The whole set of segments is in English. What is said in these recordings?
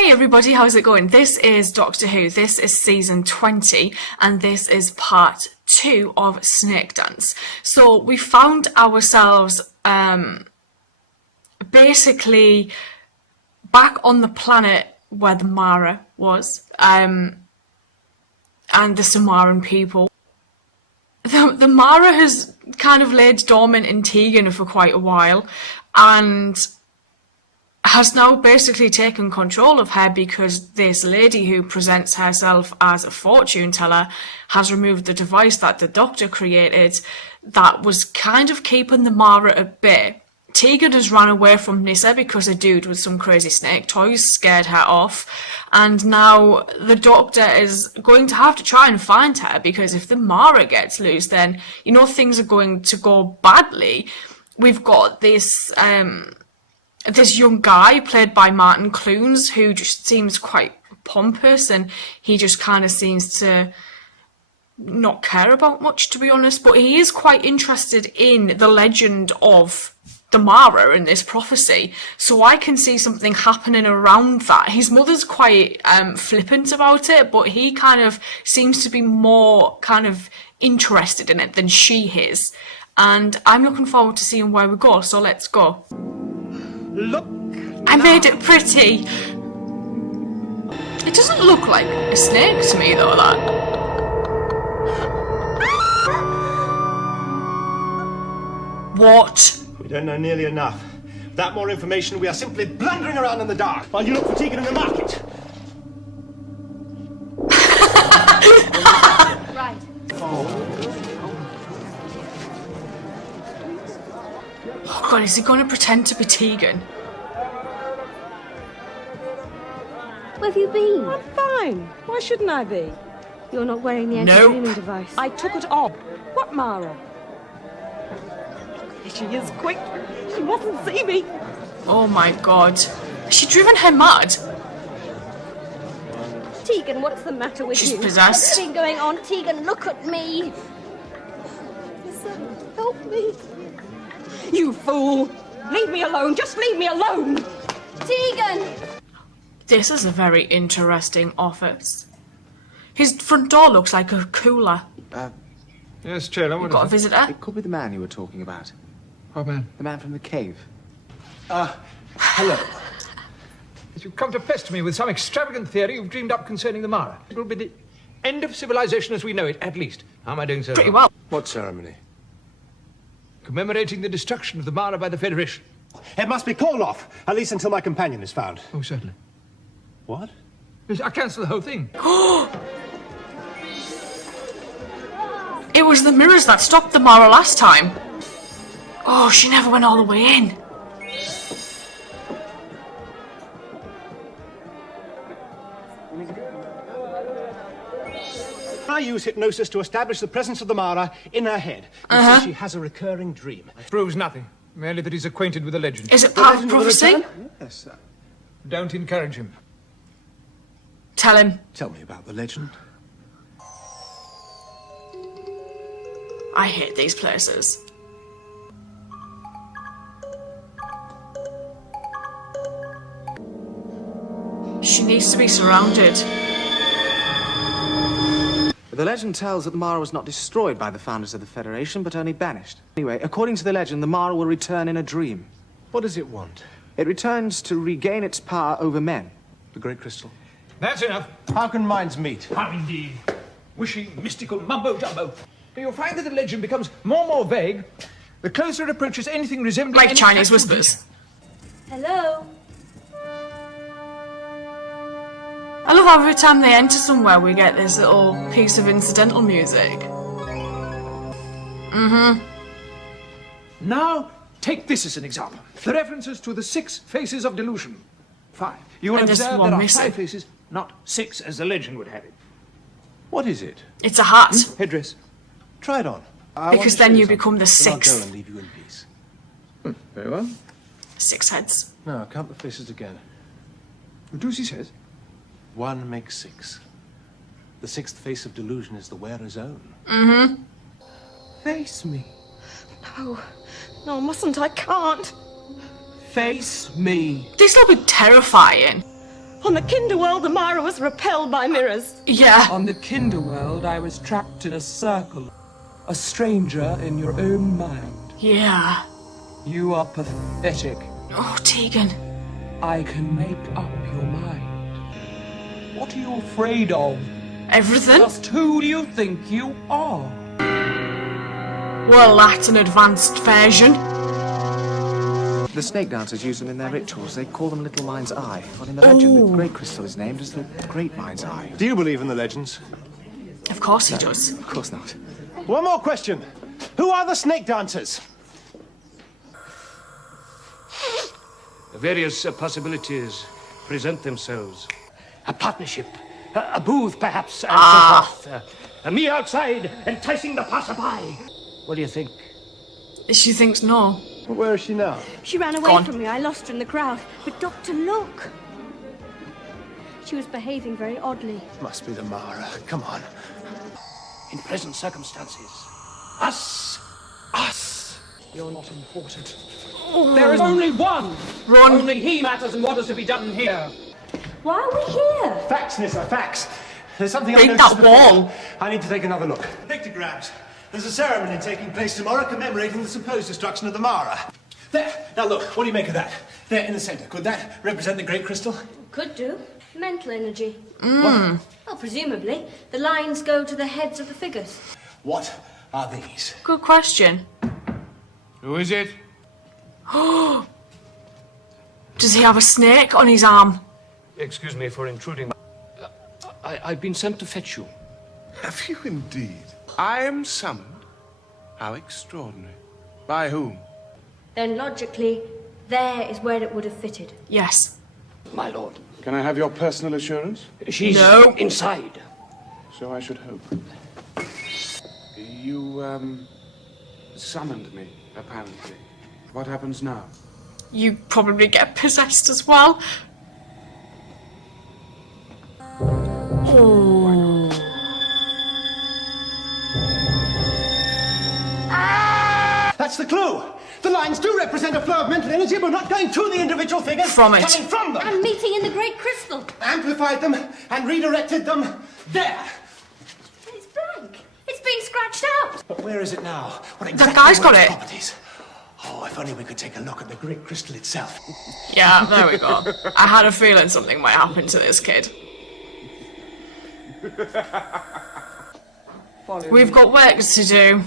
Hey everybody, how's it going? This is Doctor Who, this is season 20 and this is part 2 of Snakedance. So we found ourselves basically back on the planet where the Mara was and the Samaran people. The Mara has kind of laid dormant in Tegan for quite a while and has now basically taken control of her because this lady who presents herself as a fortune teller has removed the device that the Doctor created that was kind of keeping the Mara at bay. Tegan has run away from Nyssa because a dude with some crazy snake toys scared her off, and now the Doctor is going to have to try and find her because if the Mara gets loose, then you know things are going to go badly. We've got this this young guy played by Martin Clunes who just seems quite pompous and he just kind of seems to not care about much, to be honest, but he is quite interested in the legend of the Mara in this prophecy, so I can see something happening around that. His mother's quite flippant about it, but he kind of seems to be more kind of interested in it than she is, and I'm looking forward to seeing where we go, so let's go. Look! I made it pretty! It doesn't look like a snake to me though, that. What? We don't know nearly enough. Without more information, we are simply blundering around in the dark while you look for Tegan in the market. Right. Oh god, is he going to pretend to be Tegan? Where have you been? I'm fine. Why shouldn't I be? You're not wearing the Nope. anti-dreaming device. I took it off. What Mara? She is quick. She mustn't see me. Oh my god. Has she driven her mad? Tegan, what's the matter with She's you? possessed. What's been going on? Tegan, look at me. Listen, help me. You fool. Leave me alone. Just leave me alone. Tegan! This is a very interesting office. His front door looks like a cooler. Yes, Taylor, what Got a is it? visitor? It could be the man you were talking about. What man? The man from the cave. Hello. As you've come to pester me with some extravagant theory you've dreamed up concerning the Mara. It will be the end of civilization as we know it, at least. How am I doing so Pretty far? well. What ceremony? Commemorating the destruction of the Mara by the Federation. It must be called off, at least until my companion is found. Oh, certainly. What? Yes, I cancel the whole thing. It was the mirrors that stopped the Mara last time. Oh, she never went all the way in. I use hypnosis to establish the presence of the Mara in her head. Because she has a recurring dream. Proves nothing. Merely that he's acquainted with the legend. Is it part of prophecy? Yes, sir. Don't encourage him. Tell him. Tell me about the legend. I hate these places. She needs to be surrounded. The legend tells that the Mara was not destroyed by the founders of the Federation, but only banished. Anyway, according to the legend, the Mara will return in a dream. What does it want? It returns to regain its power over men. The Great Crystal. That's enough. How can minds meet? How indeed. Wishy, mystical mumbo-jumbo. You'll find that the legend becomes more and more vague the closer it approaches anything resembling Like any Chinese actual whispers. Hello? I love how every time they enter somewhere we get this little piece of incidental music. Now, take this as an example. The references to the 6 faces of delusion. 5. You will And there's observe one there are missing. 5 faces, not 6 as the legend would have it. What is it? It's a hat. Headdress. Try it on. I Because want to then show you something. become the Then I'll go 6th. and leave you in peace. Very well. 6 heads. No, count the faces again. Medusa says. 1 makes 6. The 6th face of delusion is the wearer's own. Face me. No. No, mustn't I? Can't. Face me. This will be terrifying. On the Kinderworld, the Mara was repelled by mirrors. Yeah. On the Kinderworld, I was trapped in a circle. A stranger in your own mind. Yeah. You are pathetic. Oh, Tegan. I can make up your mind. What are you afraid of? Everything? Just who do you think you are? Well, that's an advanced version. The snake dancers use them in their rituals. They call them Little Mind's Eye. Well, in the legend, the great crystal is named as the Great Mind's Eye. Do you believe in the legends? Of course he does. Of course not. One more question. Who are the snake dancers? Various possibilities present themselves. A partnership, a booth perhaps, and so forth. Me outside, enticing the passerby. What do you think? She thinks no. Well, where is she now? She ran away Gone. from me. I lost her in the crowd. But Doctor, look. She was behaving very oddly. Must be the Mara. Come on. In present circumstances, us. You're not important. There is only one. Run. Only he matters and what is to be done here. Why are we here? Facts, Nissa, facts. There's something I Break noticed that before. wall. I need to take another look. Pictograms. There's a ceremony taking place tomorrow commemorating the supposed destruction of the Mara. There. Now look, what do you make of that? There in the centre. Could that represent the Great Crystal? Could do. Mental energy. Well, presumably. The lines go to the heads of the figures. What are these? Good question. Who is it? Does he have a snake on his arm? Excuse me for intruding. I've been sent to fetch you. Have you indeed? I am summoned? How extraordinary. By whom? Then logically, there is where it would have fitted. Yes. My lord. Can I have your personal assurance? She's No. inside. So I should hope. You, summoned me, apparently. What happens now? You probably get possessed as well. Oh. That's the clue. The lines do represent a flow of mental energy, but not going to the individual figures. From it. Coming from them. And meeting in the Great Crystal. Amplified them and redirected them there. It's blank. It's been scratched out. But where is it now? What That guy's were got its it. Properties? Oh, if only we could take a look at the Great Crystal itself. Yeah, there we go. I had a feeling something might happen to this kid. We've got work to do.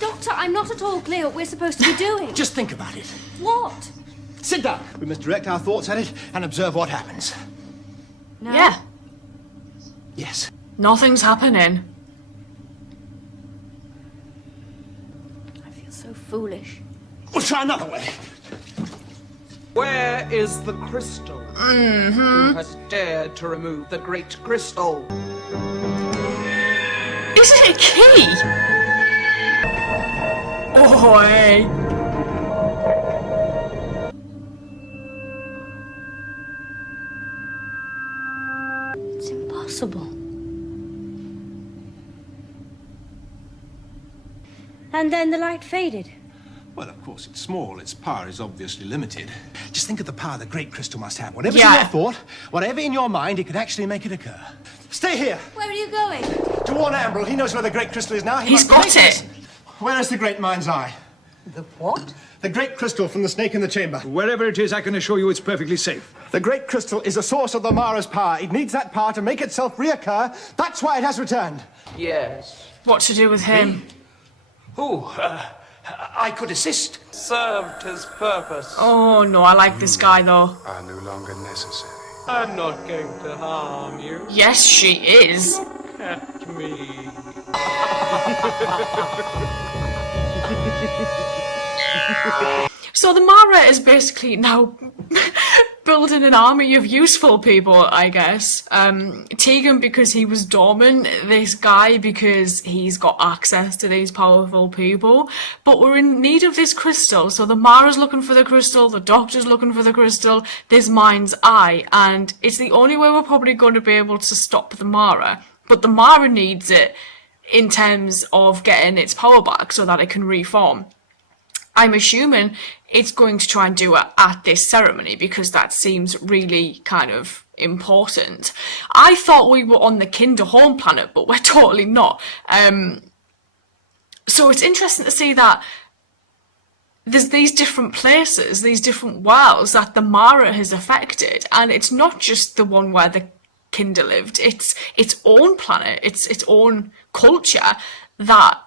Doctor, I'm not at all clear what we're supposed to be doing. Just think about it. What? Sit down. We must direct our thoughts at it and observe what happens. No. Yeah. Yes. Nothing's happening. I feel so foolish. We'll try another way. Where is the crystal? Who has dared to remove the great crystal? Is it a key? Oh, hey. It's impossible. And then the light faded. Well, of course, it's small. Its power is obviously limited. Just think of the power the Great Crystal must have. Whatever's in Yeah. your thought, whatever in your mind, it could actually make it occur. Stay here. Where are you going? To warn Ambrel. He knows where the Great Crystal is now. He He's must be got making it. this. Where is the Great Mind's Eye? The what? The Great Crystal from the snake in the chamber. Wherever it is, I can assure you it's perfectly safe. The Great Crystal is the source of the Mara's power. It needs that power to make itself reoccur. That's why it has returned. Yes. What to do with him? I could assist. Served his purpose. Oh no, I like this guy though. Are no longer necessary. I'm not going to harm you. Yes, she is. At me. So the Mara is basically now building an army of useful people, I guess. Tegan because he was dormant, this guy because he's got access to these powerful people. But we're in need of this crystal, so the Mara's looking for the crystal, the Doctor's looking for the crystal, this Mind's Eye, and it's the only way we're probably going to be able to stop the Mara. But the Mara needs it in terms of getting its power back so that it can reform. I'm assuming it's going to try and do it at this ceremony because that seems really kind of important. I thought we were on the Kinder home planet, but we're totally not. So it's interesting to see that there's these different places, these different worlds that the Mara has affected, and it's not just the one where the Kinder lived. It's its own planet, its own culture that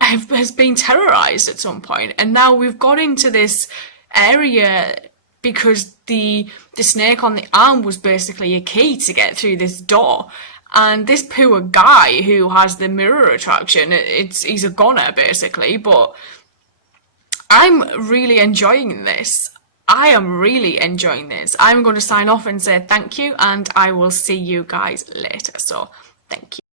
has been terrorized at some point, and now we've got into this area because the snake on the arm was basically a key to get through this door. And this poor guy who has the mirror attraction, he's a goner basically, but I'm really enjoying this. I am really enjoying this. I'm going to sign off and say thank you, and I will see you guys later. So, thank you.